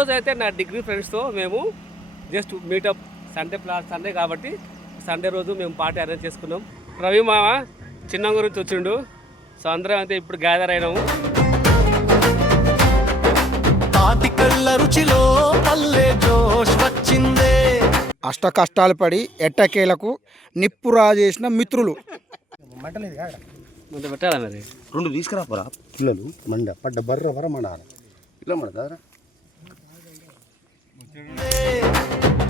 ఈరోజు అయితే నా డిగ్రీ ఫ్రెండ్స్తో మేము జస్ట్ మీటప్ సండే కాబట్టి సండే రోజు మేము పార్టీ అరేంజ్ చేసుకున్నాం. రవి మామ చిన్న గురించి వచ్చిండు. సో అందరం అయితే ఇప్పుడు గ్యాదర్ అయినాము. అష్ట కష్టాలు పడి ఎట్టకేలకు నిప్పు రాజేసిన మిత్రులు. పెట్టాలా మరి 2 తీసుకురాపోరా పిల్లలు మండ పడ్డ బర్ర వర మనాలి ఇలా మడతారా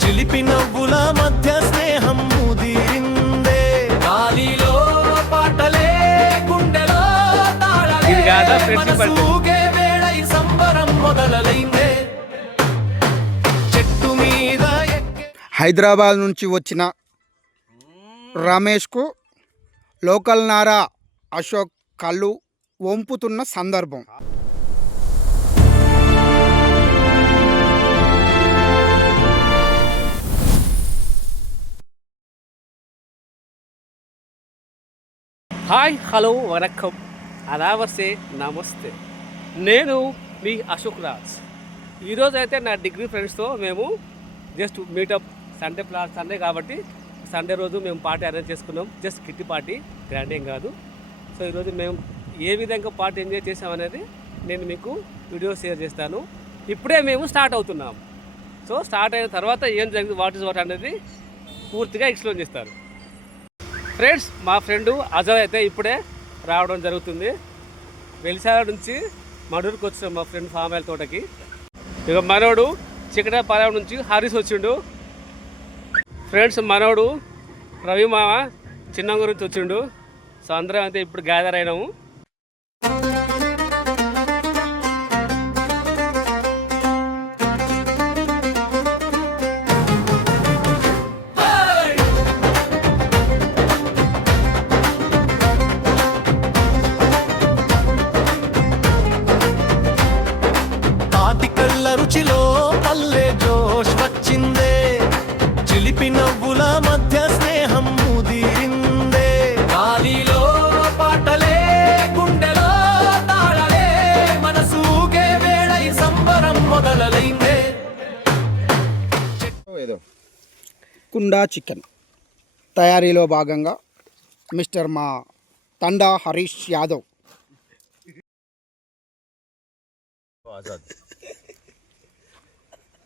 చిలిపి నవ్వుల మధ్య స్నేహం ముదిరిందే గాలిలో పాటలే గుండెలో తాళలే ఇది కాదా ఫ్రెండ్షిప్ అంటే వేళై సంబరం మొదలైందే చెట్టు మీద హైదరాబాద్ నుంచి వచ్చిన రమేష్కు లోకల్ నారా అశోక్ కళ్ళు వంపుతున్న సందర్భం. హాయ్, హలో, వనక్కం, అదావర్సే, నమస్తే. నేను మీ అశోక్ రాజ్. ఈరోజు అయితే నా డిగ్రీ ఫ్రెండ్స్తో మేము జస్ట్ మీటప్ సండే కాబట్టి సండే రోజు మేము పార్టీ అరేంజ్ చేసుకున్నాం. జస్ట్ కిట్టి పార్టీ, గ్రాండ్ ఏం కాదు. సో ఈరోజు మేము ఏ విధంగా పార్టీ ఎంజాయ్ చేసామనేది నేను మీకు వీడియో షేర్ చేస్తాను. ఇప్పుడే మేము స్టార్ట్ అవుతున్నాం. సో స్టార్ట్ అయిన తర్వాత ఏం జరిగింది, వాట్ ఈజ్ వాట్ అనేది పూర్తిగా ఎక్స్ప్లెయిన్ చేస్తారు. ఫ్రెండ్స్, మా ఫ్రెండు అజయ్ అయితే ఇప్పుడే రావడం జరుగుతుంది. వెలిసాల నుంచి మడూరుకు వచ్చిన మా ఫ్రెండ్ ఫామ్ ఆయిల్ తోటకి. ఇక మనోడు చికటపాలెం నుంచి హరీష్ వచ్చిండు. ఫ్రెండ్స్, మనోడు రవి మామ చిన్న గురించి వచ్చిండు. సో అందరం అయితే ఇప్పుడు గ్యాదర్ అయినాము. రుచిలో పల్లె జోష్ వచ్చిందే చిలిపి నవ్వుల మధ్య స్నేహం ముదిరిందే గాలిలో పాటలే గుండెలో తాళలే మనసూగే వేళై సంబరం మొదలైందే. కుండా చికెన్ తయారీలో భాగంగా మిస్టర్ మా తండా హరీష్ యాదవ్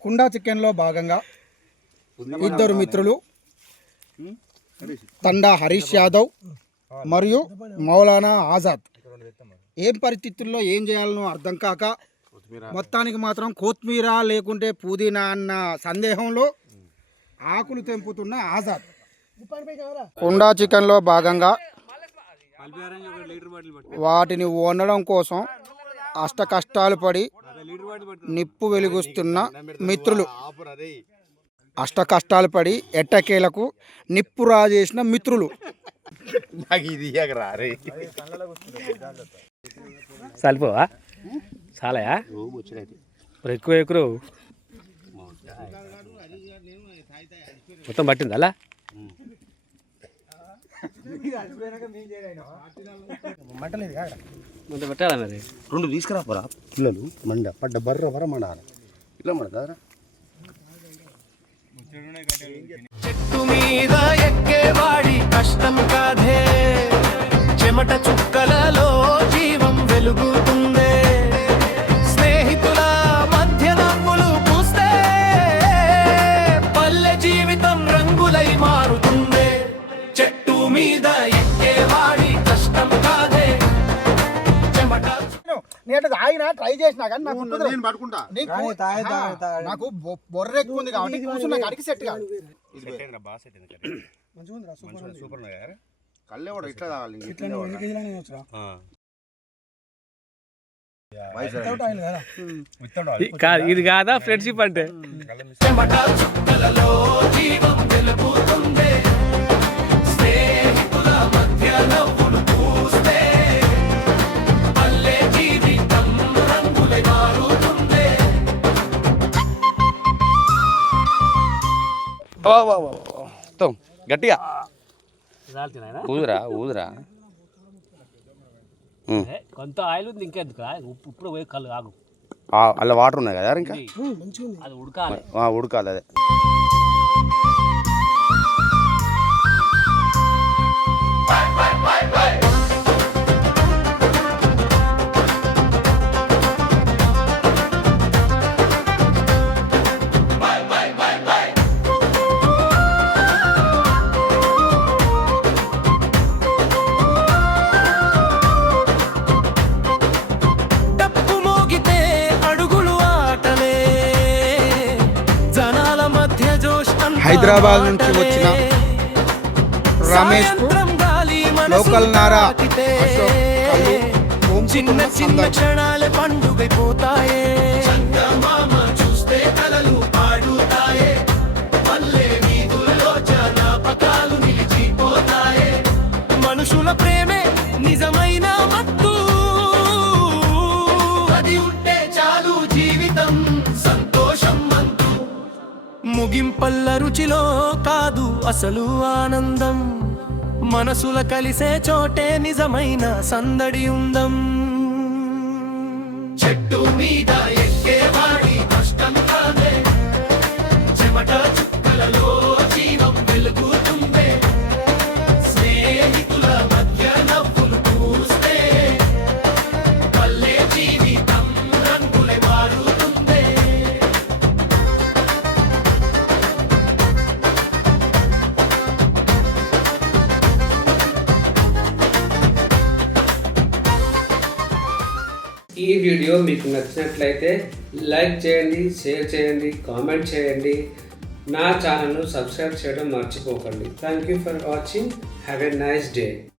కుండా చికెన్లో భాగంగా ఇద్దరు మిత్రులు తండా హరీష్ యాదవ్ మరియు మౌలానా ఆజాద్ ఏం పరిస్థితుల్లో ఏం చేయాలనో అర్థం కాక మొత్తానికి మాత్రం కొత్తిమీర లేకుంటే పుదీనా అన్న సందేహంలో ఆకులు తెంపుతున్న ఆజాద్. కుండా చికెన్లో భాగంగా వాటిని వండడం కోసం అష్ట కష్టాలు పడి నిప్పు వెలుగుస్తున్న మిత్రులు. అష్ట కష్టాలు పడి ఎట్టకేలకు నిప్పు రాజేసిన మిత్రులు. సరిపోవా? చాలాయా? ఎక్కువ ఎక్కువ మొత్తం పట్టింది అలా. పెట్టాలా మరి 2 తీసుకురాపోరా పిల్లలు మండ పడ్డ బర్ర వర మనాలి ఇలా మడతారా చెట్టు మీద ఎక్కేవాడి కష్టం కాదే చెమట చుక్కలలో జీవం వెలుగుతుందే స్నేహితుల మధ్య నవ్వులు పూస్తే పల్లె జీవితం రంగులై మారుతుందే చెట్టు మీద ఎక్కేవాడి కష్టం కాదే చెమట నేను ఆయన ట్రై చేసినా కానీ నాకు నేను పడుకుంటా నాకు బొర్ర ఎక్కువ ఉంది కాబట్టి కూర్చున్నా కాడికి సెట్ కాదు. కళ్ళే కూడా ఇట్లా తాగాలి. ఇది కాదా ఫ్రెండ్షిప్ అంటే? గట్టిగా ఊదురా ఊదురా. కొంత ఆయిల్ ఉంది, ఇంకెందుకు ఇప్పుడు పోయి కళ్ళు ఆగు. అలా వాటర్ ఉన్నాయి కదా ఇంకా అది ఉడకాలి. ఉడకాలి అదే. హైదరాబాద్ నుంచి వచ్చిన రమేష్ లోకల్ నారా అశోక్ కల్లు చిన్న చిన్న క్షణాల పండుగైపోతాయే చూస్తే కలలు పాడుతాయే పల్లె వీధుల్లో జ్ఞాపకాలు నిలిచిపోతాయే మనుషుల ప్రేమే నిజమైన మత్తు అది ఉంటే చాలు జీవితం సంతోషం అంతు ముగింపల్ల రుచిలో కాదు అసలు ఆనందం మనసుల కలిసే చోటే నిజమైన సందడి ఉందం చెట్టు మీద ఎక్కేవాడి కష్టం కాదే చెమట చుక్కలలో జీవం వెలుగుతుందే స్నేహితుల మధ్య నవ్వులు పూస్తే పల్లె జీవితం రంగులే మారుతుందే ఈ వీడియో మీకు నచ్చినట్లయితే లైక్ చేయండి, షేర్ చేయండి, కామెంట్ చేయండి. నా ఛానల్ను సబ్స్క్రైబ్ చేయడం మర్చిపోకండి. Thank you for watching. Have a nice day.